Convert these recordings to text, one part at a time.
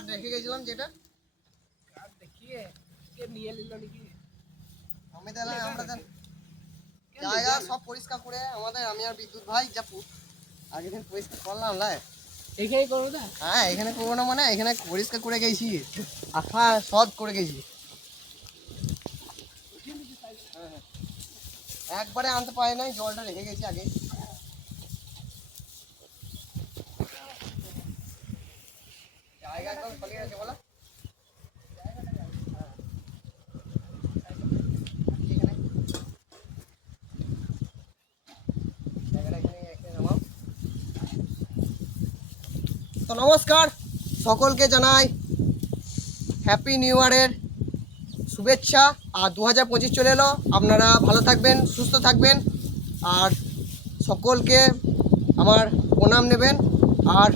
Card রেখে গেছিলাম যেটা কার্ড দেখিয়ে কে নিয়ে নিল নাকি? আমি তাহলে আমরা জায়গা সব পরিষ্কার করে আমাদের আমি আর বিদ্যুৎ ভাই যাবো আগের দিন পরিষ্কার করলাম না এখানেই করবো না? হ্যাঁ এখানে করবো না মানে এখানে পরিষ্কার করে গেছি আফা সব করে গেছি একবারে আনতে পারি নাই জলটা রেখে গেছি আগে জায়গা একদম খালি আছে বলো তো নমস্কার সকলকে জানাই হ্যাপি নিউ ইয়ারের শুভেচ্ছা আর 2025 চলে এলো আপনারা ভালো থাকবেন সুস্থ থাকবেন আর সকলকে আমার প্রণাম নেবেন আর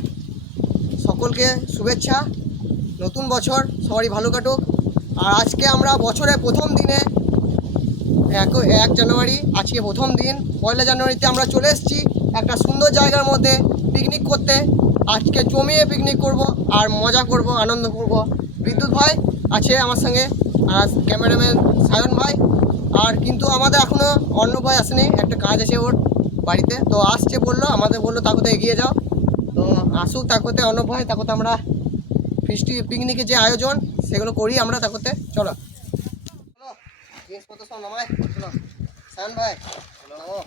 সকলকে শুভেচ্ছা নতুন বছর সবারই ভালো কাটুক আর আজকে আমরা বছরের প্রথম দিনে 1 জানুয়ারি আজকে প্রথম দিন 1 জানুয়ারিতে আমরা চলে এসেছি একটা সুন্দর জায়গার মধ্যে পিকনিক করতে আজকে জমিয়ে পিকনিক করব আর মজা করব আনন্দ করব বিদ্যুৎ ভাই আছে আমার সঙ্গে আর ক্যামেরাম্যান সায়ন ভাই আর কিন্তু আমাদের এখনও অন্য ভাই আসেনি একটা কাজ আছে ওর বাড়িতে তো আসছে বললো আমাদের বললো তাকে এগিয়ে যাও তো আসুক তাকে অন্য ভাই তাকে আমরা ফিস্টি পিকনিকের যে আয়োজন সেগুলো করি আমরা তাকে চলো জিনিসপত্র সব নামায় চলো সায়ন ভাই নামো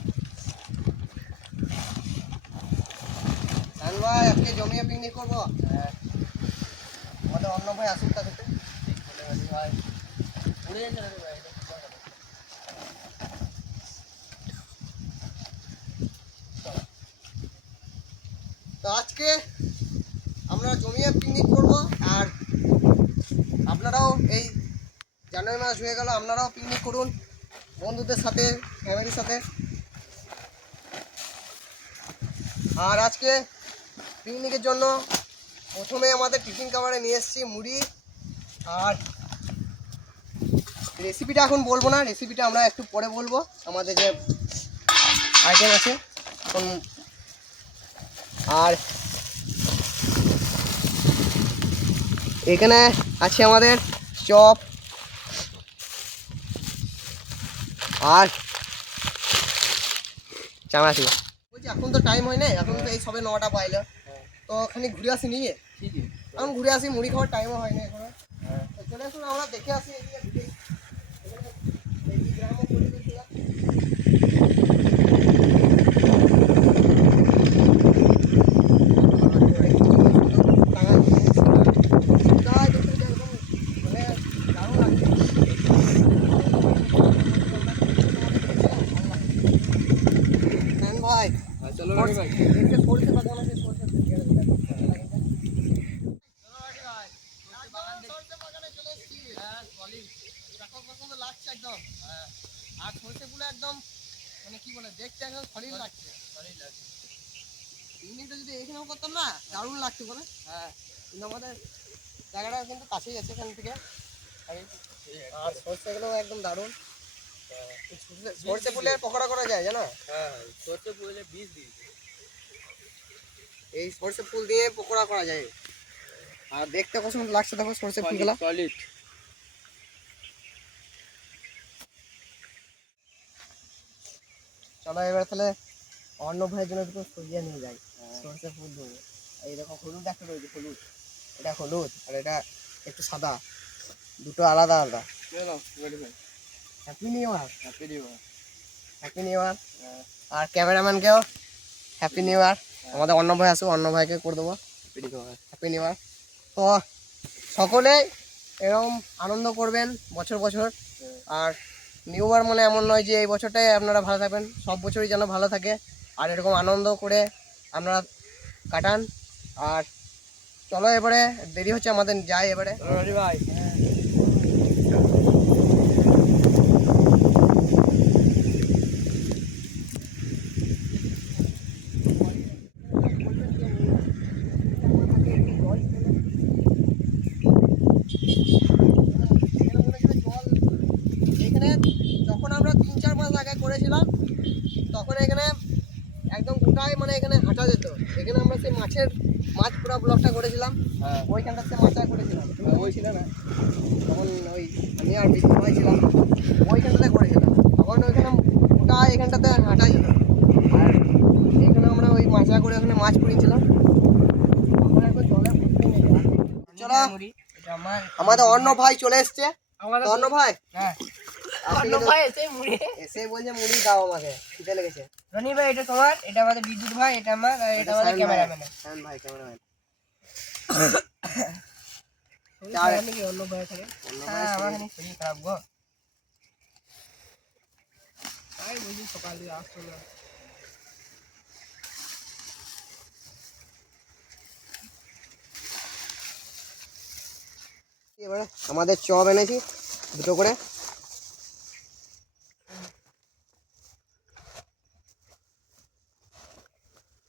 সায়ন ভাই আজকে জমিয়ে পিকনিক করবো আমাদের অন্য ভাই আসুক তাকে ভাই উড়ে যাচ্ছে ভাই তো আজকে আমরা জমিয়ে পিকনিক করব আর আপনারাও এই জানুয়ারি মাস হয়ে গেল আপনারাও পিকনিক করুন বন্ধুদের সাথে ফ্যামিলির সাথে আর আজকে পিকনিকের জন্য প্রথমে আমাদের টিফিন খাবারে নিয়ে এসেছি মুড়ি আর রেসিপিটা এখন বলবো না রেসিপিটা আমরা একটু পরে বলবো আমাদের যে আইটেম আছে এখন আর এখানে আছে আমাদের চপ আর চানাচি বলছি এখন তো টাইম হয় না এখন তো এই সবে 9টা বাজলো তো ওখানে ঘুরে আসি নিয়ে এখন ঘুরে আসি মুড়ি খাওয়ার টাইমও হয় না এখনো তো চলে আসুন আমরা দেখে আসি ভাই চলো ভাই আর সরষে ফুলে একদম মানে কি বলে দেখতে একদম সলিড লাগছে পিকনিকটা যদি এখানেও করতাম না দারুণ লাগছে বলে হ্যাঁ কিন্তু আমাদের জায়গাটা কিন্তু কাছেই আছে এখান থেকে আর সরষেগুলো একদম দারুণ সরষে ফুলের পকোড়া করা যায় জানো হ্যাঁ সরষে ফুলের বীজ দিয়েছে এই সরষে ফুল দিয়ে পকোড়া করা যায় আর দেখতে কত সুন্দর লাগছে দেখো সরষে ফুলগুলো সলিড চলো এবার তাহলে অন্য ভাইয়ের জন্য দুটো সরিয়ে নিয়ে যাই সরষে ফুল দেবো এই দেখো হলুদ একটা রয়েছে হলুদ এটা হলুদ আর এটা একটু সাদা দুটো আলাদা আলাদা happy new year happy new year আর ক্যামেরাম্যানকেও হ্যাপি নিউ ইয়ার আমাদের অন্য ভাই আসুক অন্য ভাইকে করে দেবো হ্যাপি নিউ ইয়ার তো সকলে এরকম আনন্দ করবেন বছর বছর আর নিউ ইয়ার মানে এমন নয় যে এই বছরটাই আপনারা ভালো থাকবেন সব বছরই যেন ভালো থাকে আর এরকম আনন্দ করে আপনারা কাটান আর চলো এবারে দেরি হচ্ছে আমাদের যাই এবারে ভাই এখানে যখন আমরা 3-4 মাস আগে করেছিলাম তখন এখানে একদম গোটাই মানে এখানে হাঁটা যেত। এখানে আমরা সেই মাছ পুরা ব্লগটা করেছিলাম, হ্যাঁ ওইখানটাতে মাছটা করেছিলাম। ওই ছিল না তখন, ওই আমি আর বিদ্যুৎ ভাই ছিলাম, ওইখানটাতে করেছিলাম। তখন ওইখানে গোটাই এখানটাতে হাঁটা যেত। আর এখানে আমরা ওই মাছা করে ওখানে মাছ পুড়িয়েছিলাম। তখন একবার জলে ভর্তি নেই। চলো, মুড়ি এটা আমার আমাদের অন্য ভাই চলে এসছে। আমাদের অন্য ভাই হ্যাঁ আপনি অন্য কিন্তু ভাই এসে মুড়ি এসে বলছে মুড়ি দাও আমাকে, খিদে লেগেছে। রনি ভাই এটা তোমার, এটা আমাদের বিদ্যুৎ ভাই, এটা আমার, আর এটা আমাদের ক্যামেরাম্যান। হ্যাঁ ভাই ক্যামেরাম্যান। নাকি অন্য ভাই থাকে? অন্য ভাই হ্যাঁ আমার শরীর- খানিক শরীর খারাপ গো। তাই বুঝি সকাল দিয়ে আসতো না। এবারে আমাদের চপ এনেছি দুটো করে।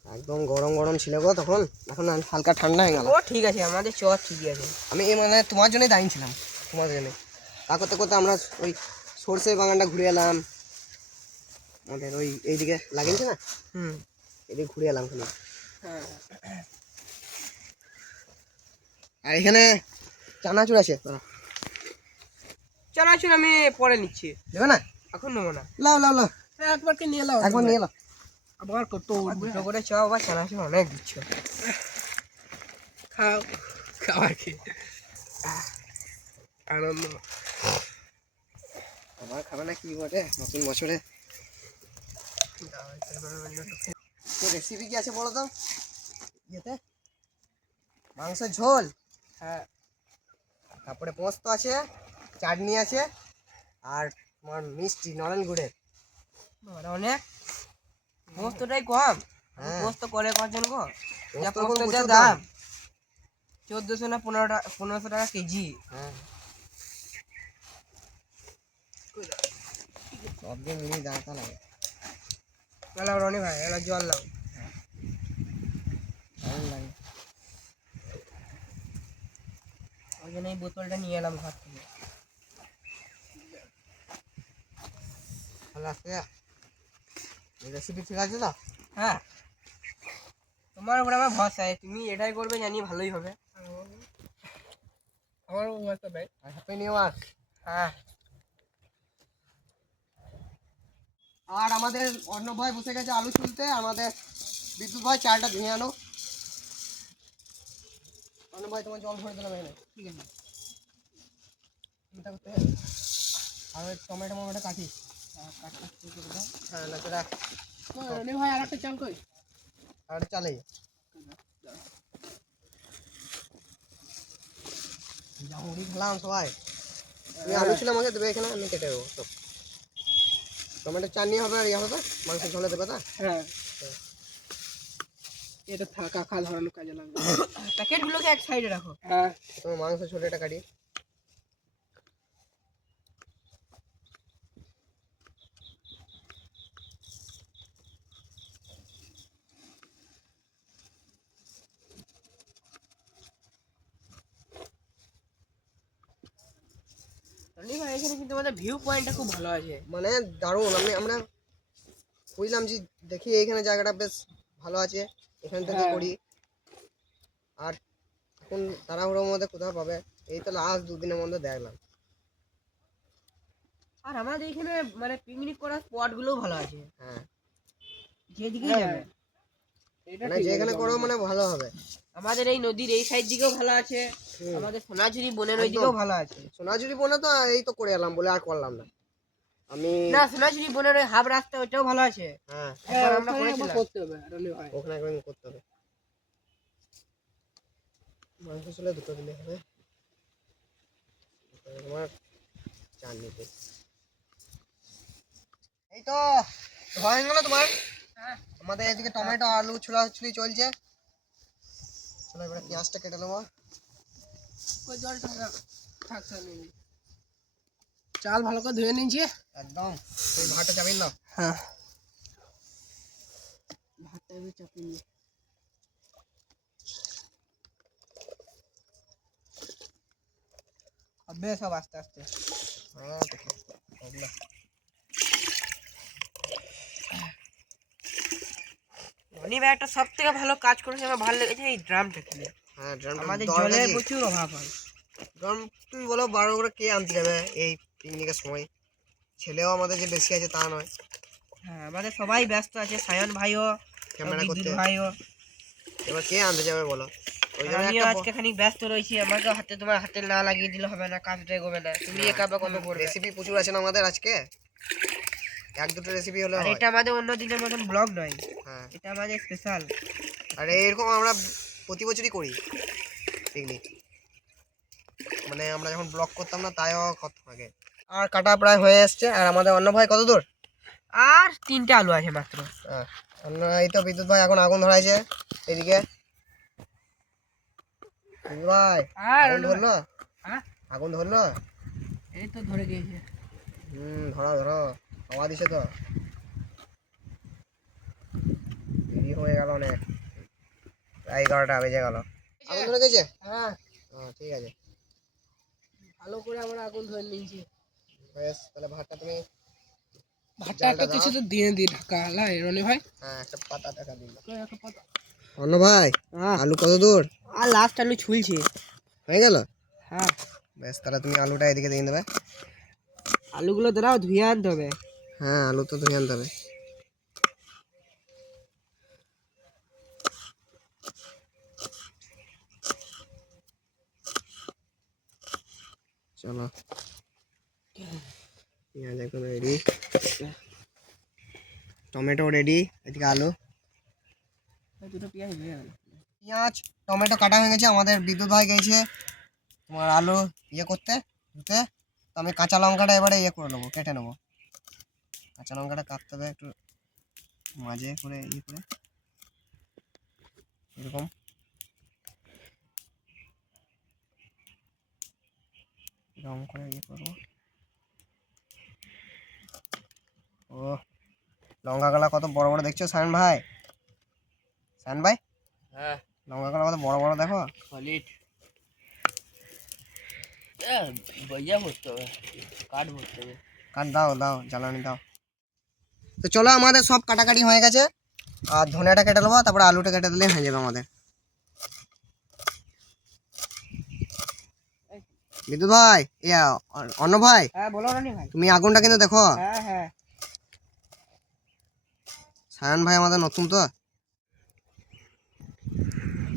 একদম গরম গরম ছিল গো তখন, এখন হালকা ঠান্ডা হয়ে গেল। ও ঠিক আছে, আমাদের চর ঠিকই আছে। আমি এই মানে তোমার জন্যই দাঁড়িয়েছিলাম, তোমার জন্য। তা করতে করতে আমরা ওই সর্ষে বাগানটা ঘুরে এলাম, আমাদের ওই এইদিকে লাগিয়েছে না, হুম এদিকে ঘুরে এলাম খালি। হ্যাঁ আর এখানে চানাচুর আছে, তোরা চলো আসুন, আমি পরে নিচ্ছি, দেবে না? এখন নেবো না। লাও লাও লাও, একবারকে নিয়ে এলাম, একবার নিয়ে এলো। আবার কত দুটো করে চাও, আবার চানাচুর অনেক দিচ্ছ। খাও, খাওয়ার কি আনন্দ। আমার খাবে না কি বটে নতুন বছরে। তো রেসিপি কি আছে বলো তো? ইয়েতে মাংসের ঝোল, হ্যাঁ তারপরে পোস্ত আছে, চাটনি আছে, আর তোমার মিষ্টি নলেন গুড়ের। অনেক পোস্তটাই কম, হ্যাঁ। পোস্ত করে কজন গো? যা পোস্তর কোনো পোস্তের যা প্রচুর দাম, 1400 না 1500 টাকা কেজি। হ্যাঁ, সব দিন মিনিট দাঁড়াতে লাগে। এলাও রনি ভাই, এলা জল লাও। দারুণ লাগে। ওই জন্য এই বোতলটা নিয়ে এলাম ঘর থেকে। ভালো আছে রেসিপি, ঠিক আছে তো? হ্যাঁ, তোমার উপরে আমার ভরসা আছে, তুমি এটাই করবে জানি ভালোই হবে। আমার ভরসা ভাই। হ্যাপি নিউ ইয়ার। হ্যাঁ আর আমাদের অন্য ভাই বসে গেছে আলু ছুলতে, আমাদের বিদ্যুৎ ভাই চালটা ধুয়ে আনো। অন্য ভাই তোমার জল ভরে দিলাম এখানে, ঠিক আছে। এটা করতে হবে। আর ওই টমেটো মমেটো কাটি। হ্যাঁ নাচড়া। রনি ভাই আর একটা চাল কই? আর চালে মুড়ি খেলাম সবাই। তুমি আলু ছিল আমাকে দেবে এখানে, আমি কেটে দেবো সব। টমেটো চাটনি হবে আর ইয়ে হবে, মাংস ঝোলে দেবে তা? হ্যাঁ, এটা থাকা খা ধরানোর কাজে লাগবে। প্যাকেটগুলোকে এক সাইডে রাখো। হ্যাঁ তোমার মাংস ঝোলেটা কাটি। রনি ভাই এখানে কিন্তু আমাদের ভিউ পয়েন্টটা খুব ভালো আছে। মানে দারুণ। আমরা বুঝলাম যে দেখি এইখানে জায়গাটা বেশ ভালো আছে, এখান থেকে হ্যাঁ। করি। আর এখন তাড়াহুড়োর মধ্যে কোথাও পাবে, এই তো লাস্ট দুদিনের মধ্যে দেখলাম। আর আমাদের এখানে মানে পিকনিক করার স্পট গুলোও ভালো আছে, হ্যাঁ, যেদিকেই যাবে। মানে যেখানে করো মানে ভালো হবে। আমাদের এই নদীর এই সাইড দিকেও ভালো আছে, হুম। আমাদের সোনাঝুরি বনের ওই দিকেও ভালো আছে। সোনাঝুরি বনে তো এই তো করে এলাম বলে আর করলাম না আমি। না, সোনাঝুরি বনের ওই হাফ রাস্তা ওইটাও ভালো আছে। হ্যাঁ, একবার আমরা করেছিলাম। ওখানে একদিন করতে হবে। মাংস ছিল দুটো দিলে হবে। তোমার চাটনিতে এই তো হয়ে গেল তোমার। আমাদের এদিকে টমেটো আলু ছোলাছুলি চলছে। চলো এবারে পেঁয়াজটা কেটে নেবো। চাল ভালো করে ধুয়ে নিয়েছি একদম এই ভাতটা চাপিয়ে নাও। হ্যাঁ, ভাতটা এবার চাপিয়ে নিই। হবে সব আস্তে আস্তে। হ্যাঁ দেখো ওগুলো। রনি ভাই একটা সব থেকে ভালো কাজ করেছে, আমার ভালো লেগেছে এই ড্রামটা কিনে। হ্যাঁ ড্রামটা আমাদের দরকার জলের আছে। প্রচুর অভাব হয়। ড্রাম তুমি বলো 12 করে কে আনতে যাবে এই পিকনিকের সময়? ছেলেও আমাদের যে বেশি আছে তা নয়। হ্যাঁ আমাদের সবাই ব্যস্ত আছে, সায়ন ভাইও, ক্যামেরা বিদ্যুৎ করতে ভাইও। এবার কে আনতে যাবে বলো? ওই জন্য আমিও একটা আজকে খানিক ব্যস্ত রয়েছি, আমাকে হাতে তোমার হাতে না লাগিয়ে দিলে হবে না, কাজটা এগোবে না। তুমি একা বা কত করবে? রেসিপি প্রচুর আছে না আমাদের আজকে, এক দুটো রেসিপি হলে আর হয়। এটা আমাদের অন্য দিনের মতন ব্লগ নয়, হ্যাঁ এটা আমাদের স্পেশাল। আর এরকম আমরা প্রতি বছরই করি পিকনিক, মানে আমরা যখন ব্লগ করতাম না তাইও কত আগে। আর কাটা প্রায় হয়ে এসছে। আর আমাদের অন্য ভাই কত দূর? আর 3টে আলু আছে মাত্র। অন্য এই তো বিদ্যুৎ ভাই এখন আগুন ধরাইছে এদিকে। বিদ্যুৎ ভাই আর আগুন ধরলো? হ্যাঁ আগুন ধরলো? এই তো ধরে গিয়েছে। ধরো ধরো, হাওয়া দিছে তো, দেরি হয়ে গেল অনেক, প্রায় 11টা বেজে গেল। আগুন ধরে গেছে? হ্যাঁ ঠিক আছে, ভালো করে আমরা আগুন ধরে নিয়েছি। বেশ তাহলে ভাতটা তুমি ভাতটা জালটা একটা দাও। কিছু তো দিয়ে দিই ঢাকা লাই রনি ভাই। হ্যাঁ একটা পাতা টাকা দিন। একটা পাতা। অন্য ভাই আলু কত দূর? আর লাস্ট আলু ছুলছে। হয়ে গেল? হ্যাঁ বেশ তাহলে তুমি আলুটা এদিকে দিয়ে দেবে। আলুগুলো দাঁড়াও ধুয়ে আনতে হবে। হ্যাঁ আলু তো ধুয়ে আনতে হবে। চলো পেঁয়াজ একদম রেডি, টমেটো রেডি, এদিকে আলু। দুটো পেঁয়াজ দিয়ে গেল। পেঁয়াজ টমেটো কাটা হয়ে গেছে। আমাদের বিদ্যুৎ ভাই গেছে তোমার আলু ইয়ে করতে ধুতে। তো আমি কাঁচা লঙ্কাটা এবারে ইয়ে করে নেবো, কেটে নেবো। কাঁচা লঙ্কাটা কাটতে হবে একটু মাঝে করে ইয়ে করে এরকম। এরকম করে ইয়ে করবো। ও লঙ্কাগুলো কত বড় বড় দেখছো সায়ন ভাই? সায়ন ভাই হ্যাঁ লঙ্কাগুলো কত বড় বড় দেখো। সলিড। বইয়া ভরতে হবে, কাঠ ভরতে হবে। কাট দাও দাও জ্বালানি দাও। তো চলো আমাদের সব কাটাকাটি হয়ে গেছে। আর ধনেটা কেটে নেবো, তারপরে আলুটা কেটে দিলে হয়ে যাবে আমাদের। বিদ্যুৎ ভাই ইয়া অন্য ভাই, হ্যাঁ বলো রনি ভাই। তুমি আগুনটা কিন্তু দেখো। হ্যাঁ হ্যাঁ সায়ন ভাই আমাদের নতুন তো।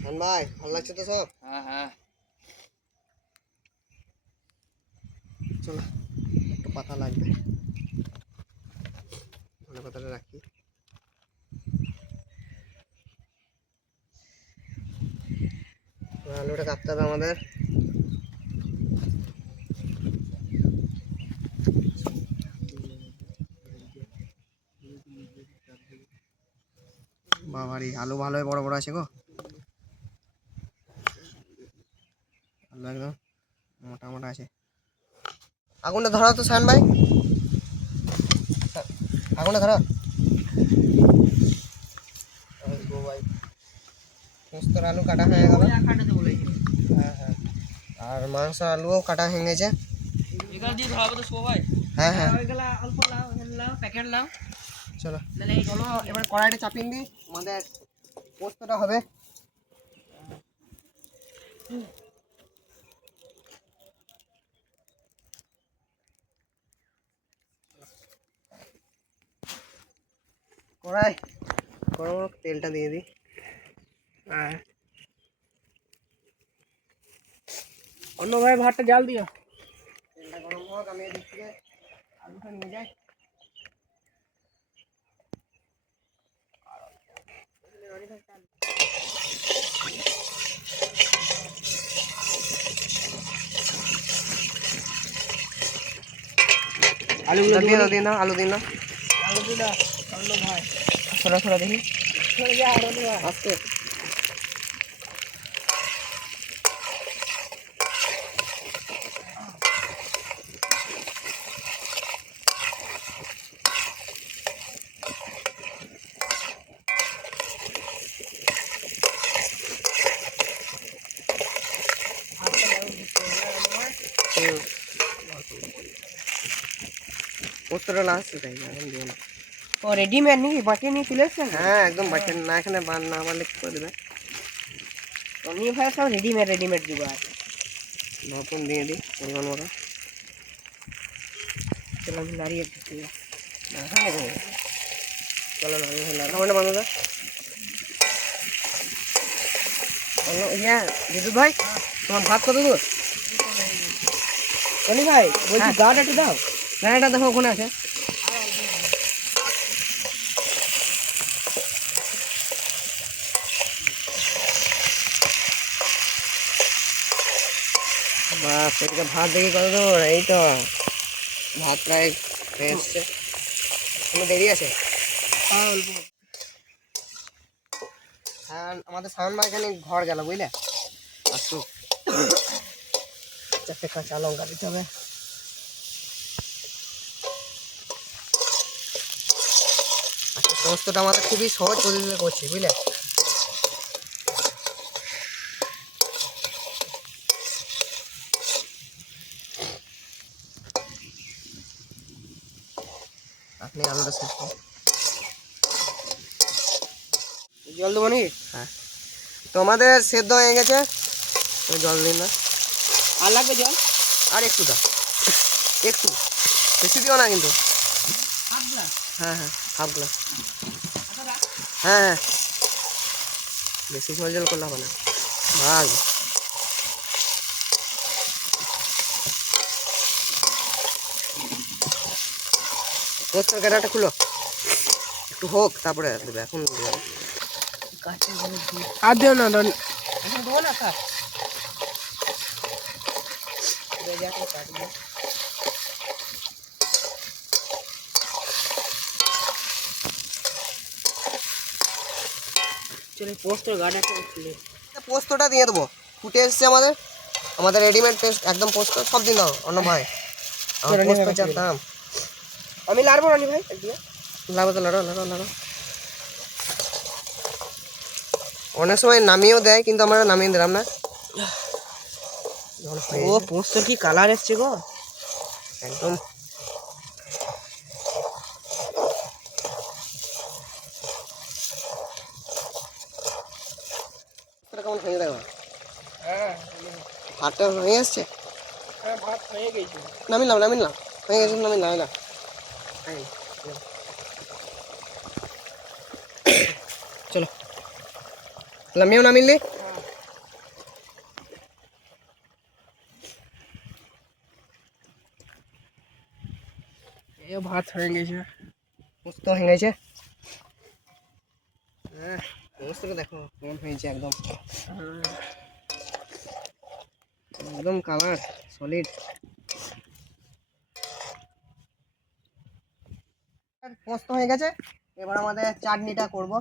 সায়ন ভাই ভালো লাগছে তো সব? হ্যাঁ হ্যাঁ চলো একটু পাতা লাগবে, ধনে পাতাটা রাখি। আলুটা কাটতে হবে আমাদের। বাবারি আলু ভালোই বড় বড় আছে গো, আলু একদম মোটা মোটা আছে। আগুনটা ধরাও তো সায়ন ভাই, আগুনটা ধরো। সমস্ত আলু কাটা হয়ে গেল। কাটাতে বলেছি। হ্যাঁ হ্যাঁ, আর মাংস আলুও কাটা হয়ে গেছে। এগুলো দিয়ে ধরাবো তো সবাই। হ্যাঁ হ্যাঁ ওইগুলা অল্প লাও, এখানে লাও, প্যাকেট লাও। চলো নাহলে এই চলো এবার কড়াইটা চাপিয়ে দিই, আমাদের পোস্তটা হবে। কড়াই গরম হোক, তেলটা দিয়ে দিই। হ্যাঁ অন্য ভাই ভাতটা জাল দিও। তেলটা গরম হোক, আমি এদিক থেকে আলুটা নিয়ে যাই। আলুগুলো দিয়ে দাও দিয়ে দাও, আলু দিন না। আলু দিলা অন্য ভাই। ছোড়া ছোড়া দেখি। সরে যা রনি ভাই। আস্তে পোস্তটা লাস্টে তাই এখন দিও না। ও রেডিমেড নাকি বাটিয়ে নিয়ে চলে এসছেন? হ্যাঁ একদম বাটেন না, এখানে না বানলে কি করে দেবে। আমি ভাই সব রেডিমেড দিব আছে। নতুন দিয়ে দিই পরিমাণ মতো। চলো আমি নাড়িয়ে দিচ্ছি। চলো না আমি হলাম বান্ধব ইয়া দিদু ভাই, তোমার ভাত কত দূর? অনি ভাই বলছি হ্যাঁ। গাটা একটু দাও। না এটা দেখো ওখানে আছে। বাস এদিকে ভাত দেখি কত দূর, এই তো ভাত প্রায় হয়ে এসছে, কোনো দেরি আছে। হ্যাঁ আমাদের সামন ভাই এখানে ঘর গেল বুঝলে, আসুক। 4টে কাঁচা লঙ্কা দিতে হবে। আচ্ছা সমস্তটা আমাদের খুবই সহজ পদ্ধতিতে করছি বুঝলে। আপনি আলুটা শেষ করুন। জল দেবো নাকি? হ্যাঁ তো আমাদের সেদ্ধ হয়ে গেছে, তো জল দিন না। আর লাগবে জল? আর একটু দাও, একটু বেশি দিও না কিন্তু। হ্যাঁ হ্যাঁ হাফ গ্লাস। হ্যাঁ হ্যাঁ বেশি ঝোল ঝোল করলে হবে না, ভাগ। পোস্টার কাটাটা খুলো, একটু হোক তারপরে দেবে, এখন দেবে না। আর দিও না এখন দেবো না স্যার। চলে পোস্টর গাটা খুলে পোস্তটা দিয়ে দেবো, ফুটে এসছে আমাদের, আমাদের রেডিমেড পেস্ট একদম পোস্ত সব দিন দাও অন্য ভাই। আমার চলো, পোস্ত নিয়ে চার রাখি। দাম। আমি লাড়বো রানি ভাই একদিকে। লাগো তো লাড়ো লাড়ো লাড়ো। অনেক সময় নামিয়েও দেয় কিন্তু আমরা নামিয়ে দিলাম না। যখন হয়ে ও যায়, পোস্টর কি কালার এসছে গো। একদম কেমন হয়ে দেখো, হ্যাঁ ভাতটা হয়ে আসছে। হ্যাঁ ভাত হয়ে গেছে। নামিলাম নামিলাম, হয়ে গেছে নামিলাম না। চলো নামিয়েও নামিলি। এ ভাত হয়ে গেছে। পোস্ত হয়ে গেছে। হ্যাঁ পোস্তটা দেখো কেমন হয়েছে, একদম একদম কালার সলিড। পোস্ত হয়ে গেছে, এবার আমাদের চাটনিটা করব।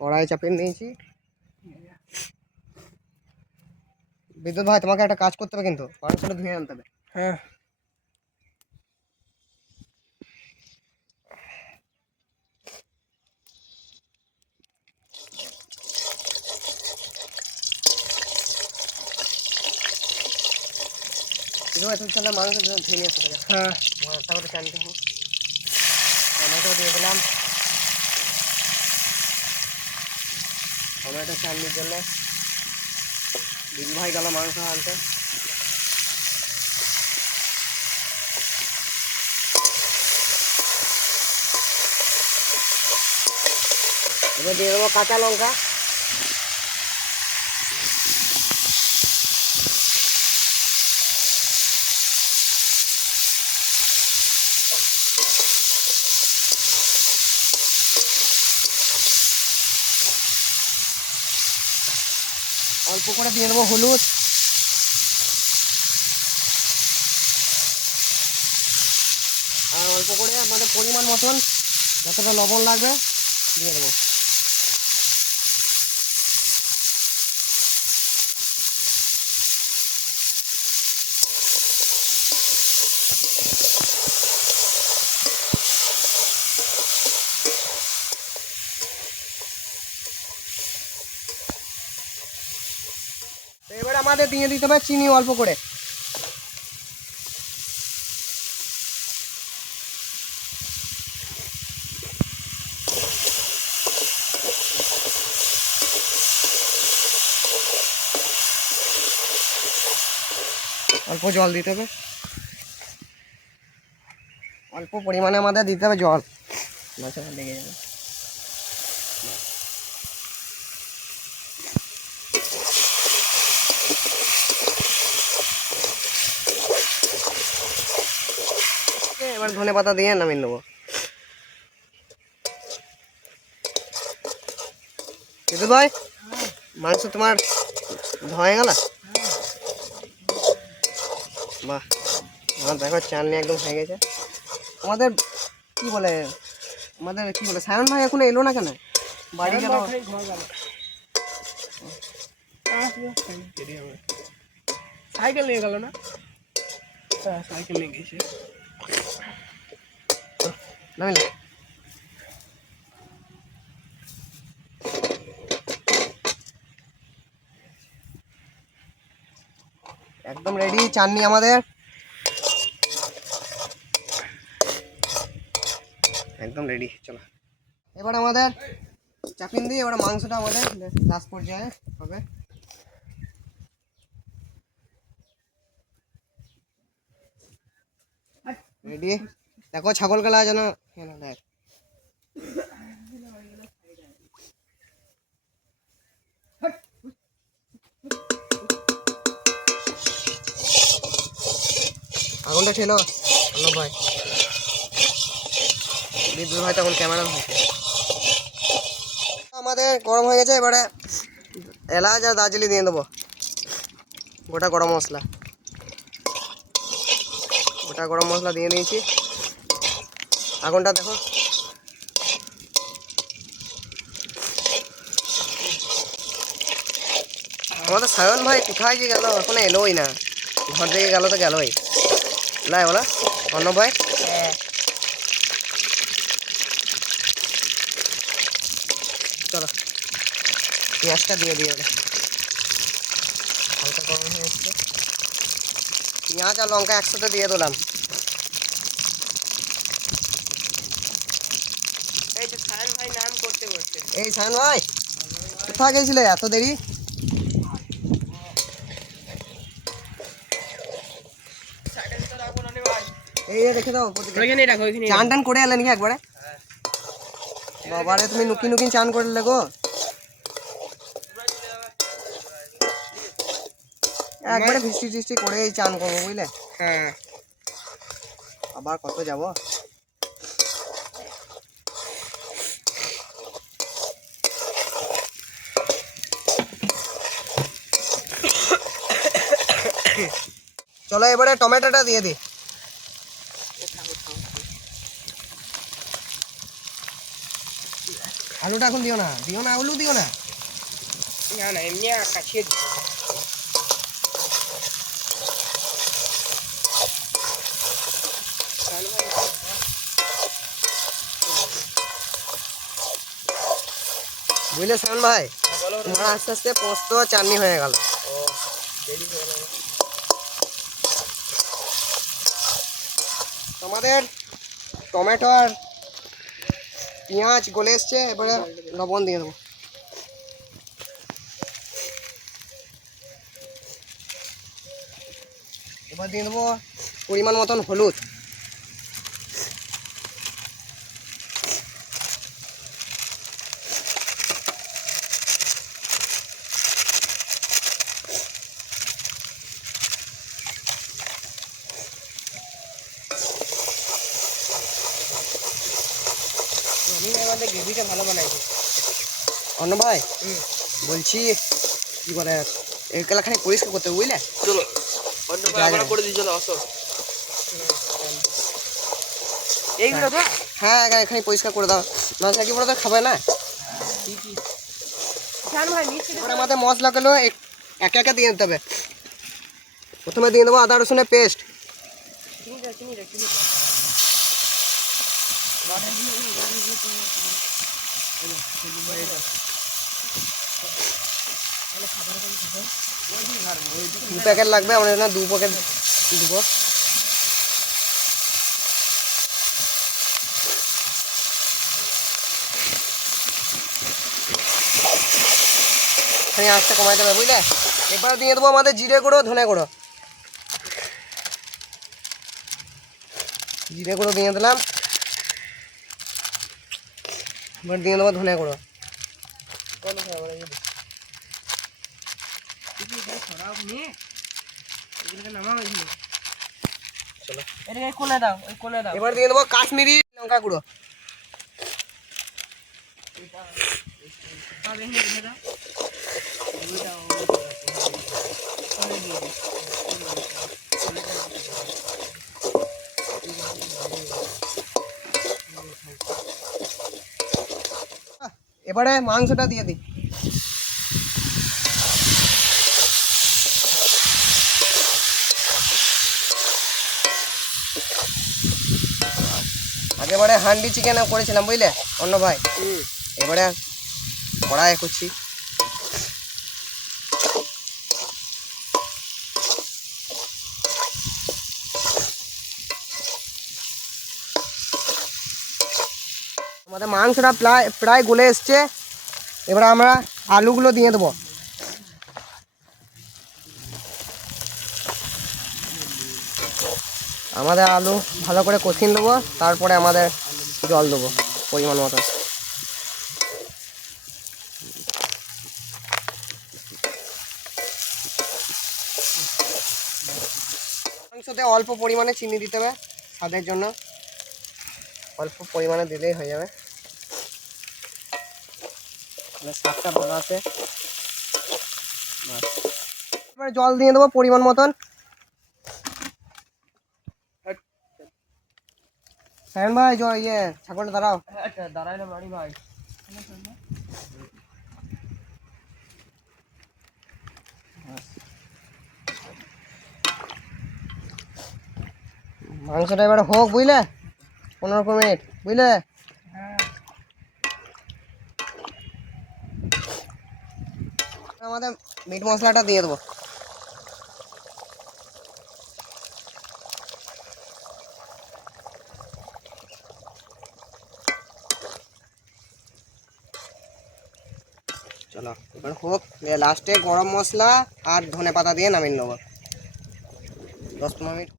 কড়াই চাপিয়ে নিয়েছি। বিদ্যুৎ ভাই তোমাকে একটা কাজ করতে হবে কিন্তু, মাংসটা ধুয়ে আনতে হবে। হ্যাঁ বিদ্যুৎ ভাই তুমি তাহলে মাংস ধুয়ে নিয়ে আসতে হবে। হ্যাঁ তারপরে চাটনিটা হোক। টমেটো দিয়ে দিলাম, টমেটো চাটনির জন্য। বিদ্যুৎ ভাই গেল মাংস আনতে। এবার দিয়ে দেবো কাঁচা লঙ্কা। অল্প করে দিয়ে দেবো হলুদ। আর অল্প করে আমাদের পরিমাণ মতন যতটা লবণ লাগবে দিয়ে দেবো। তো এবার আমাদের দিয়ে দিতে হবে চিনি অল্প করে। অল্প জল দিতে হবে, অল্প পরিমাণে আমাদের দিতে হবে জল, মাছে লেগে যাবে। এবার ধনে পাতা দিয়ে নামিয়ে নেবো। কিন্তু ভাই মাংস তোমার ধয়ে গেল। বাহ, আমার দেখো চাননি একদম হয়ে গেছে। আমাদের কি বলে সায়ন ভাই এখনো এলো না কেন? বাড়ি গেল। সাইকেল নিয়ে গেল না? হ্যাঁ সাইকেল নিয়ে গেছে। নামিলে একদম রেডি চাননি আমাদের, একদম রেডি। চলো এবার আমাদের চাপিন দিয়ে এবার মাংসটা আমাদের লাস্ট পর্যায়ে হবে। রেডি, দেখো ছাগল গলা যেন দেখ। আগুনটা ঠেলো অর্ণব ভাই, বিদ্যুৎ ভাই তখন ক্যামেরা হয়েছে। আমাদের গরম হয়ে গেছে, এবারে এলাচ আর দার্জিলিং দিয়ে দেবো, গোটা গরম মশলা, গোটা গরম মশলা দিয়ে দিয়েছি। আগুনটা দেখো, আমাদের সায়ন ভাই কোথায় যে গেল, এখনো এলোই না, ঘর থেকে গেল তো গেলই লাই বলা। অর্ণব ভাই চলো পেঁয়াজটা দিয়ে দিই, ওটা হালকা গরম হয়ে এসছে, পেঁয়াজ আর লঙ্কা একসাথে দিয়ে দিলাম। এই তো সায়ন ভাই নাম করতে বসছে। এই সায়ন ভাই কোথায় গেছিলে এত দেরি? এই রেখে দাও, চান টান করে এলেন কি একবারে? বাবারে তুমি নুকি নুকি চান করলে গো, একবারে বৃষ্টি টিষ্টি করে চান করবো বুঝলে। হ্যাঁ আবার কত যাবো। চলো এবারে টমেটোটা দিয়ে দিই। আলুটা এখন দিও না, আলু দিও না। না না এমনি কাছিয়ে দিতে হবে। বুঝলে সায়ন ভাই, তোমার আস্তে আস্তে পোস্ত চাটনি হয়ে গেল। তোমাদের টমেটো আর পেঁয়াজ গলে এসছে, এবারে লবণ দিয়ে দেবো। এবার দিয়ে দেবো পরিমাণ মতন হলুদ, আমাদের গ্রেভিটা ভালো বানাইছে। অর্ণব ভাই বলছি কি বলে এগুলাখানি পরিষ্কার করতে হবে বুঝলে। চলো অন্য ভাই আমরা করে দিই, চলো আসো। এইগুলো তো হ্যাঁ এখানে পরিষ্কার করে দাও, না কি বলে তো খাবে না। এবার আমাদের মশলাগুলো একে একে দিয়ে দিতে হবে। প্রথমে দিয়ে দেবো আদা রসুনের পেস্ট, দু প্যাকেট লাগবে, আমাদের না 2 প্যাকেট দেবো। এখানে আঁচটা কমাই দেবে বুঝলে। এবার দিয়ে দেবো আমাদের জিরে গুঁড়ো ধনে গুঁড়ো, জিরে গুঁড়ো দিয়ে দিলাম, এবার দিয়ে দেবো ধনে গুঁড়ো। কোনে দাও, ওই কোনে দাও। এবার দিয়ে দেবো কাশ্মীরি লঙ্কা গুঁড়ো। এবারে মাংসটা দিয়ে দিই। আগেবারে হান্ডি চিকেন করেছিলাম বুঝলে অন্য ভাই, এবারে কড়াই করছি। আমাদের মাংসটা প্রায় প্রায় গলে এসছে, এবার আমরা আলুগুলো দিয়ে দেবো। আমাদের আলু ভালো করে কষিয়ে দেবো, তারপরে আমাদের জল দেবো পরিমাণ মতো। মাংসতে অল্প পরিমাণে চিনি দিতে হবে স্বাদের জন্য, অল্প পরিমাণে দিলেই হয়ে যাবে, স্বাদটা ভালো আছে। এবার জল দিয়ে দেবো পরিমাণ মতন। সায়ন ভাই ছাগলটা দাঁড়াও। দাঁড়াই না বাড়ি ভাই। মাংসটা এবার হোক বুঝলে, 15 মিনিট বুঝলে। আমাদের মিট মশলাটা দিয়ে দেবো। চলো এবার হোক, লাস্টে গরম মশলা আর ধনে পাতা দিয়ে নামিয়ে নেবো। 10-15 মিনিট।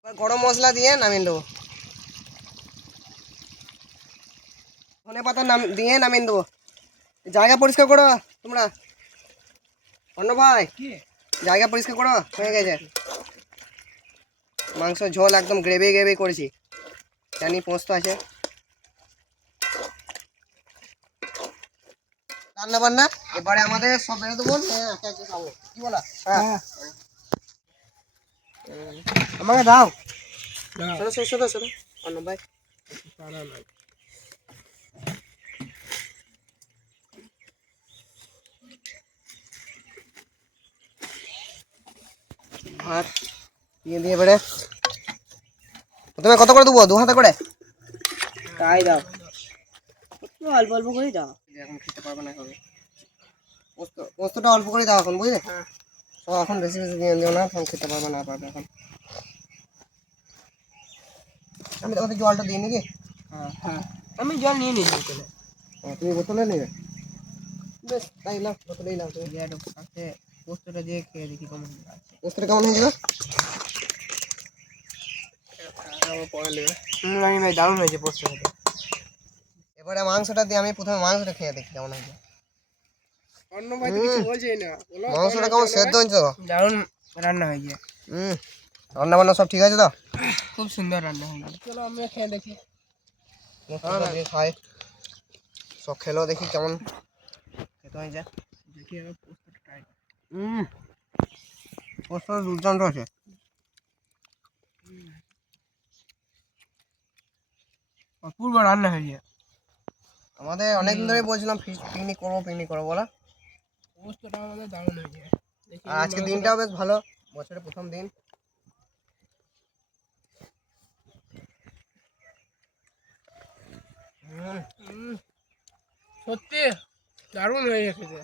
এবার গরম মশলা দিয়ে নামিয়ে দেবো, ধনে পাতা দিয়ে নামিয়ে দেবো। জায়গা পরিষ্কার করো তোমরা, অন্য ভাই জায়গা পরিষ্কার করো, হয়ে গেছে। মাংস ঝোল একদম গ্রেভি গ্রেভি করেছি, জানি পোস্ত আছে। রান্না বান্না এবারে আমাদের সব বেড়ে দেবো, খাবো কি বলা। হ্যাঁ আমাকে দাও, শোনো শোনো শোনো শোনো অন্য ভাই। ভাত দিয়ে দিয়ে এবারে প্রথমে কত করে দেবো, 2 হাতে করে তাই দাও, অল্প অল্প করে দাও। এখন খেতে পারবে না হবে, পোস্তটা অল্প করে দাও এখন বুঝলে। সব এখন বেশি বেশি দিয়ে দিও না, এখন খেতে পারবে না পারবে এখন। আমি তোমাদের জলটা দিয়ে নাকি? হ্যাঁ আমি জল নিয়ে নিয়েছি বোতলে। তুমি বোতলে নেবে, বেশ তাই নাও, বোতলেই নাও তুমি। সাথে পোস্তটা দিয়ে খেয়ে দেখি কেমন আছে। পোস্তটা কেমন হয়েছিল? পরে নেবে। আমি ভাই দারুণ হয়েছে পোস্ত খেতে। এবারে মাংসটা দিয়ে আমি প্রথমে মাংসটা খেয়ে দেখি কেমন হয়েছে। অন্য ভাই তো কিছু বলছেই না, মাংসটা কেমন সেদ্ধ হয়েছে তো? দারুণ রান্না হয়েছে। রান্না বান্না সব ঠিক আছে তো? খুব সুন্দর রান্না হয়েছে। চলো আমরা খেয়ে দেখি। খাই, সব খেলেও দেখি কেমন খেতে হয়েছে। দেখি এবার পোস্তটা ট্রাই করি। পোস্তটা দুর্দান্ত আছে। অপূর্ব রান্না হয়েছে। আমাদের অনেকদিন ধরে বলছিলাম পিকনিক করবো বলো। পোস্তটা আমাদের দারুণ হয়েছে। আর আজকে দিনটাও বেশ ভালো, বছরের প্রথম দিন। সত্যি দারুণ হয়ে গেছে রে।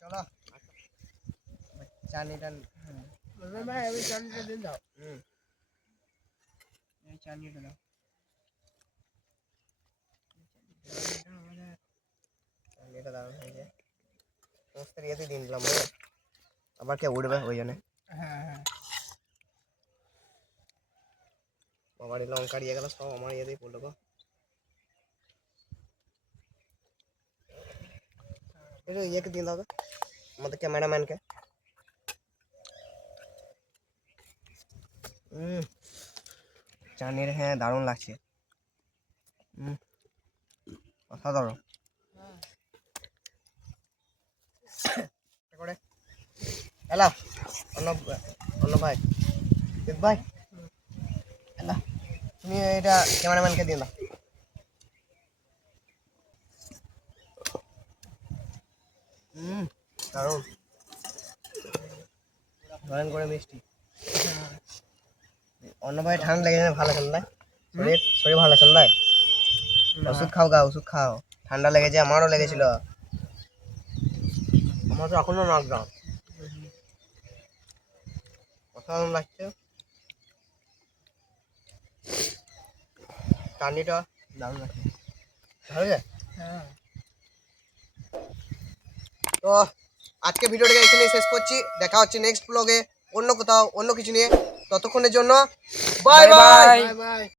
চলো চাটনিটা ভাই আমি চাটনিটা দিন দাও। এই চাটনিটা দাও। চাটনিটা দারুণ হয়েছে সমস্ত ইয়েতে দিন দিলাম বুঝলে? আবার কে উঠবে ওই জন্য হ্যাঁ হ্যাঁ বাবার লঙ্কা দিয়ে গেল সব আমার ইয়েতেই পড়লো গো এটা ইয়েকে দিন হবে আমাদের ক্যামেরাম্যানকে চাটনির হ্যাঁ দারুণ লাগছে অসাধারণ করে এলা অন্য অন্য ভাই জিৎ ভাই এলা তুমি এটা ক্যামেরাম্যানকে দিয়ে দাও দারুণ গরম করে মিষ্টি অন্য ভাই ঠান্ডা লেগেছে ভালো ঠান্ডা শরীর শরীর ভালো ঠান্ডা ওষুধ খাও গা ওষুধ খাও ঠান্ডা লেগেছে আমারও লেগেছিল আমার তো এখনো নকডাউন অসাধারণ লাগছে চাটনিটা দারুণ লাগছে ভালো লাগে হ্যাঁ তো আজকে ভিডিওটাকে এখানেই শেষ করছি দেখা হচ্ছে নেক্সট ব্লগে অন্য কোথাও অন্য কিছু নিয়ে ততক্ষণের জন্য বাই বাই বাই বাই।